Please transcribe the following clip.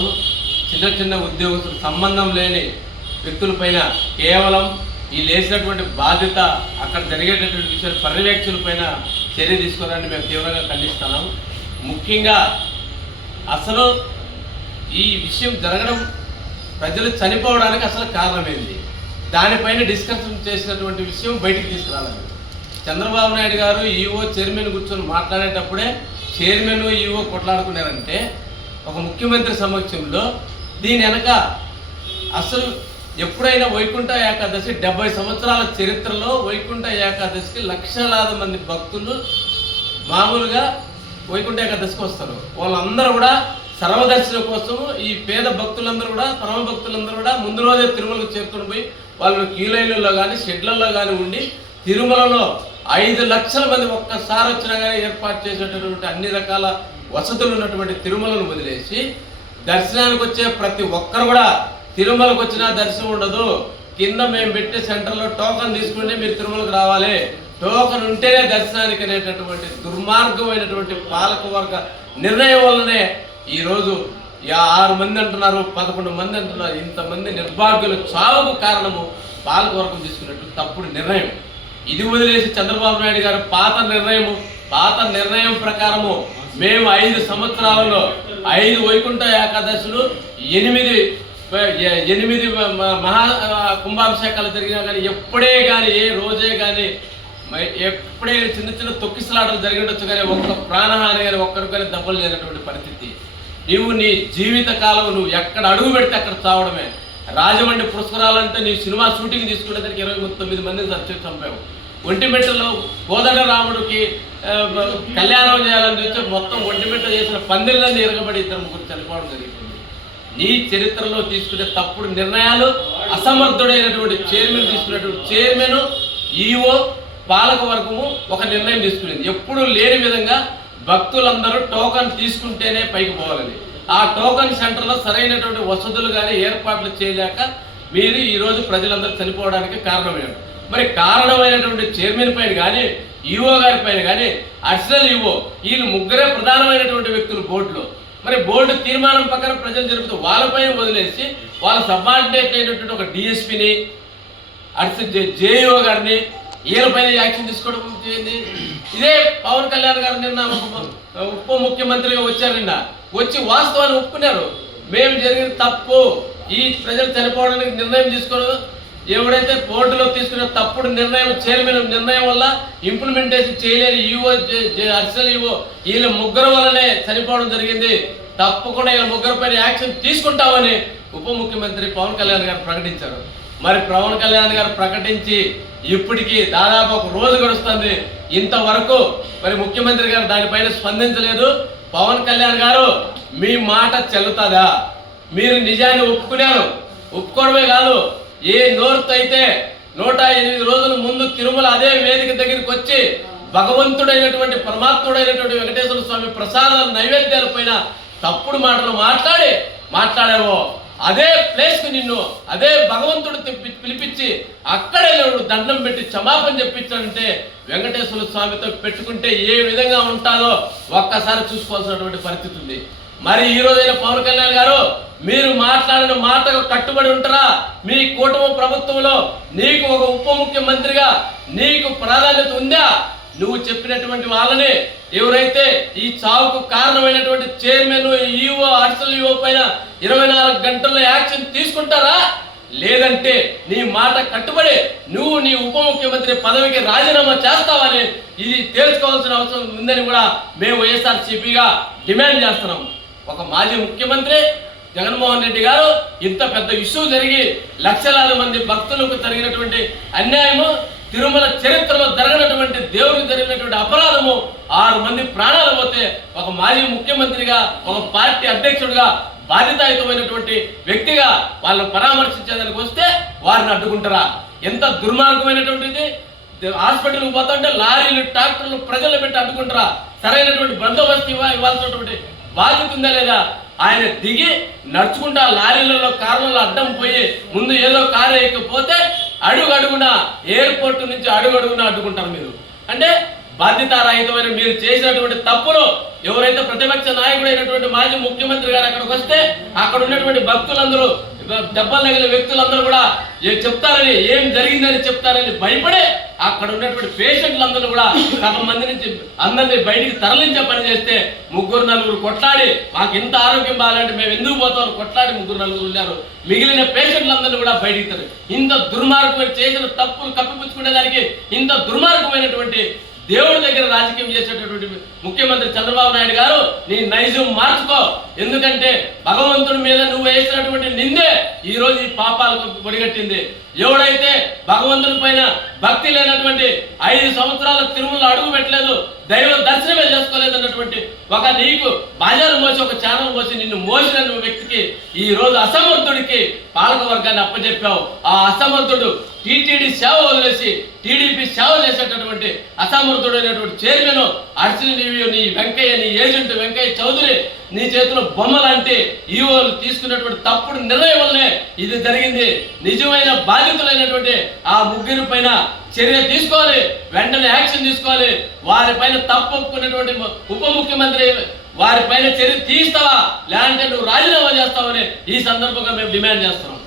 కాదు, చిన్న చిన్న ఉద్యోగస్తులు సంబంధం లేని వ్యక్తులపైన కేవలం ఈ లేచినటువంటి బాధ్యత అక్కడ జరిగేటటువంటి విషయాలు పర్యవేక్షకులపైన చర్య తీసుకోవాలని మేము తీవ్రంగా ఖండిస్తున్నాం. ముఖ్యంగా అసలు ఈ విషయం జరగడం, ప్రజలు చనిపోవడానికి అసలు కారణమైంది, దానిపైన డిస్కషన్ చేసినటువంటి విషయం బయటికి తీసుకురాలేదు. చంద్రబాబు నాయుడు గారు ఈఓ చైర్మన్ కూర్చొని మాట్లాడేటప్పుడే చైర్మన్ ఈఓ కొట్లాడుకున్నారంటే ఒక ముఖ్యమంత్రి సమక్షంలో దీని వెనక అసలు ఎప్పుడైనా వైకుంఠ ఏకాదశి 70 సంవత్సరాల చరిత్రలో వైకుంఠ ఏకాదశికి లక్షలాది మంది భక్తులు మామూలుగా వైకుంఠ ఏకాదశికి వస్తారు. వాళ్ళందరూ కూడా సర్వదర్శనం కోసము ఈ పేద భక్తులందరూ కూడా, పరమ భక్తులందరూ కూడా ముందు రోజే తిరుమలకు చేరుకొని పోయి వాళ్ళు క్యూలైన్లలో కానీ షెడ్లలో కానీ ఉండి తిరుమలలో 5 లక్షల మంది ఒక్కసారి వచ్చినా కానీ ఏర్పాటు చేసేటటువంటి అన్ని రకాల వసతులు ఉన్నటువంటి తిరుమలను వదిలేసి దర్శనానికి వచ్చే ప్రతి ఒక్కరు కూడా తిరుమలకు వచ్చినా దర్శనం ఉండదు, కింద మేము పెట్టే సెంటర్లో టోకన్ తీసుకుంటే మీరు తిరుమలకు రావాలి, టోకన్ ఉంటేనే దర్శనానికి అనేటటువంటి దుర్మార్గమైనటువంటి పాలకవర్గ నిర్ణయం వల్లనే ఈరోజు 6 మంది అంటున్నారు, 11 మంది అంటున్నారు. ఇంతమంది నిర్భాగ్యుల చావుకు కారణము పాలకవర్గం తీసుకున్నట్టు తప్పుడు నిర్ణయం. ఇది వదిలేసి చంద్రబాబు నాయుడు గారు పాత నిర్ణయం ప్రకారము మేము 5 సంవత్సరాలలో 5 వైకుంఠ ఏకాదశులు 8 మహా కుంభాభిషేకాలు జరిగినా కానీ ఎప్పుడే కానీ ఏ రోజే కానీ ఎప్పుడే చిన్న చిన్న తొక్కిసలాటలు జరిగినట్టు కానీ ఒక్క ప్రాణహాని కానీ ఒక్కరికి కానీ దెబ్బలు లేనటువంటి పరిస్థితి. నీవు నీ జీవిత కాలం నువ్వు ఎక్కడ అడుగు పెడితే అక్కడ చావడమే. రాజమండ్రి పురస్కారాలంటే నీ సినిమా షూటింగ్ తీసుకునేదానికి 29 మందిని చంపావు. ఒంటిమిట్టలో కోదండ రాముడికి కళ్యాణం చేయాలని చూస్తే మొత్తం ఒంటిమిట్ట చేసిన పందిళ్ళని ఎరగబడి 2-3 చనిపోవడం జరుగుతుంది. నీ చరిత్రలో తీసుకునే తప్పుడు నిర్ణయాలు, అసమర్థుడైనటువంటి చైర్మన్ తీసుకున్నటువంటి చైర్మన్, ఈఓ, పాలక వర్గము ఒక నిర్ణయం తీసుకునేది. ఎప్పుడు లేని విధంగా భక్తులందరూ టోకన్ తీసుకుంటేనే పైకి పోవాలని, ఆ టోకన్ సెంటర్లో సరైనటువంటి వసతులు కానీ ఏర్పాట్లు చేయలేక మీరు ఈరోజు ప్రజలందరూ చనిపోవడానికి కారణమైనట్టు. మరి కారణమైనటువంటి చైర్మన్ పైన కానీ, ఈఓ గారి పైన కానీ, అడిషనల్ ఈఓ, వీళ్ళు ముగ్గురే ప్రధానమైనటువంటి వ్యక్తులు బోర్డులో. మరి బోర్డు తీర్మానం ప్రకారం ప్రజలు జరుపుతూ వాళ్ళపైన వదిలేసి వాళ్ళ సబార్డినేట్ అయినటువంటి ఒక డిఎస్పీని, అడిషనల్ జేఈఓ గారిని వీళ్ళపైన యాక్షన్ తీసుకోవడం చేయండి. ఇదే పవన్ కళ్యాణ్ గారు నిన్న ఉప ముఖ్యమంత్రిగా వచ్చారు. నిన్న వచ్చి వాస్తవాన్ని ఒప్పుకున్నారు, మేము జరిగిన తప్పు, ఈ ప్రజలు చనిపోవడానికి నిర్ణయం తీసుకోవడం, ఎవడైతే బోర్డులో తీసుకున్న తప్పుడు నిర్ణయం, చైర్మన్ నిర్ణయం వల్ల ఇంప్లిమెంటేషన్ చేయలేని ఈఓ, అడిషనల్ ఈఓ, వీళ్ళ ముగ్గురు వల్లనే చనిపోవడం జరిగింది. తప్పకుండా వీళ్ళ ముగ్గురు పైన యాక్షన్ తీసుకుంటామని ఉప ముఖ్యమంత్రి పవన్ కళ్యాణ్ గారు ప్రకటించారు. మరి పవన్ కళ్యాణ్ గారు ప్రకటించి ఇప్పటికీ దాదాపు 1 రోజు గడుస్తుంది. ఇంతవరకు మరి ముఖ్యమంత్రి గారు దానిపైన స్పందించలేదు. పవన్ కళ్యాణ్ గారు మీ మాట చెల్లుతుందా? మీరు నిజాన్ని ఒప్పుకున్నారు, ఒప్పుకోవడమే కాదు, ఏ నోరుతో అయితే 108 రోజుల ముందు తిరుమల అదే వేదిక దగ్గరికి వచ్చి భగవంతుడైనటువంటి పరమాత్ముడైనటువంటి వెంకటేశ్వర స్వామి ప్రసాదాల నైవేద్యాల పైన తప్పుడు మాటలు మాట్లాడావో అదే ప్లేస్కి నిన్ను అదే భగవంతుడు పిలిపించి అక్కడే దండం పెట్టి క్షమాపణ చెప్పించాడంటే వెంకటేశ్వర స్వామితో పెట్టుకుంటే ఏ విధంగా ఉంటారో ఒక్కసారి చూసుకోవాల్సినటువంటి పరిస్థితి ఉంది. మరి ఈ రోజైన పవన్ కళ్యాణ్ గారు మీరు మాట్లాడిన మాటకు కట్టుబడి ఉంటారా? మీ కూటమి ప్రభుత్వంలో నీకు ఒక ఉప ముఖ్యమంత్రిగా నీకు ప్రాధాన్యత ఉందా? నువ్వు చెప్పినటువంటి వాళ్ళని ఎవరైతే ఈ చావుకు కారణమైనటువంటి చైర్మన్, ఈఓ, అడిషనల్ ఈఓ పైన 24 గంటల్లో యాక్షన్ తీసుకుంటారా? లేదంటే నీ మాట కట్టుబడి నువ్వు నీ ఉప ముఖ్యమంత్రి పదవికి రాజీనామా చేస్తావని ఇది తేల్చుకోవాల్సిన అవసరం ఉందని కూడా మేము వైఎస్ఆర్సీపీగా డిమాండ్ చేస్తున్నాం. ఒక మాజీ ముఖ్యమంత్రి జగన్మోహన్ రెడ్డి గారు ఇంత పెద్ద ఇష్యూ జరిగి లక్షలాది మంది భక్తులకు జరిగినటువంటి అన్యాయము, తిరుమల చరిత్రలో జరగనటువంటి దేవుడికి జరిగినటువంటి అపరాధము, 6 మంది ప్రాణాలు పోతే ఒక మాజీ ముఖ్యమంత్రిగా, ఒక పార్టీ అధ్యక్షుడిగా, బాధ్యతాయుతమైనటువంటి వ్యక్తిగా వాళ్ళని పరామర్శించేదానికి వస్తే వారిని అడ్డుకుంటారా? ఎంత దుర్మార్గమైనటువంటిది! హాస్పిటల్కి పోతుంటే లారీలు, ట్రాక్టర్లు ప్రజలు పెట్టి అడ్డుకుంటారా? సరైనటువంటి బందోబస్తు ఇవ్వాల్సినటువంటి బాధ్యత ఉందా లేదా? ఆయన దిగి నడుచుకుంటా లారీలలో, కార్లలో అడ్డం పోయి ముందు ఏదో కారు ఎక్కిపోతే అడుగున ఎయిర్పోర్ట్ నుంచి అడుగున అడ్డుకుంటారు మీరు. అంటే బాధ్యతారహితమైన మీరు చేసినటువంటి తప్పులు ఎవరైతే ప్రతిపక్ష నాయకుడైనటువంటి మాజీ ముఖ్యమంత్రి గారు అక్కడికి వస్తే అక్కడ ఉన్నటువంటి భక్తులందరూ దెబ్బలు తగిలిన వ్యక్తులందరూ కూడా చెప్తారని, ఏం జరిగిందని చెప్తారని భయపడే అక్కడ ఉన్నటువంటి పేషెంట్లందరూ కూడా సగం మంది నుంచి అందరినీ బయటికి తరలించే పని చేస్తే 3-4 కొట్లాడి మాకు ఇంత ఆరోగ్యం బాగాలంటే మేము ఎందుకు పోతామని కొట్లాడి 3-4 ఉన్నారు. మిగిలిన పేషెంట్లందరినీ కూడా బయటికి తరు. ఇంత దుర్మార్గమైన చేసిన తప్పులు కప్పిపుచ్చుకునే దానికి ఇంత దుర్మార్గమైనటువంటి దేవుడి దగ్గర రాజకీయం చేసేటటువంటి ముఖ్యమంత్రి చంద్రబాబు నాయుడు గారు నీ నైజం మార్చుకో. ఎందుకంటే భగవంతుడి మీద నువ్వు వేసినటువంటి నిందే ఈ రోజు ఈ పాపాలకు పొడిగట్టింది. ఎవడైతే భగవంతుని పైన భక్తి లేనటువంటి 5 సంవత్సరాల తిరుమల అడుగు పెట్టలేదు, దైవ దర్శనమే చేసుకోలేదు అన్నటువంటి ఒక నీకు బాజారు మోసి ఒక ఛానల్ మోసి నిన్ను మోసిన వ్యక్తికి ఈ రోజు అసమర్థుడికి పాలక వర్గాన్ని అప్పచెప్పావు. ఆ అసమర్థుడు టీటీడీ సేవ వదిలేసి టీడీపీ సేవ చేసేటటువంటి అసమర్థుడైనటువంటి చైర్మన్ అర్చన నీ వెంకయ్య, నీ ఏజెంట్ వెంకయ్య చౌదరి నీ చేతిలో బొమ్మలాంటి ఈవోలు తీసుకున్నటువంటి తప్పుడు నిర్ణయం వల్లనే ఇది జరిగింది. నిజమైన బాధితులైనటువంటి ఆ 3 పైన చర్య తీసుకోవాలి, వెంటనే యాక్షన్ తీసుకోవాలి. వారి పైన తప్పు ఒప్పుకున్నటువంటి ఉప ముఖ్యమంత్రి వారి పైన చర్య తీస్తావా, లేదంటే నువ్వు రాజీనామా చేస్తావని ఈ సందర్భంగా మేము డిమాండ్ చేస్తున్నాం.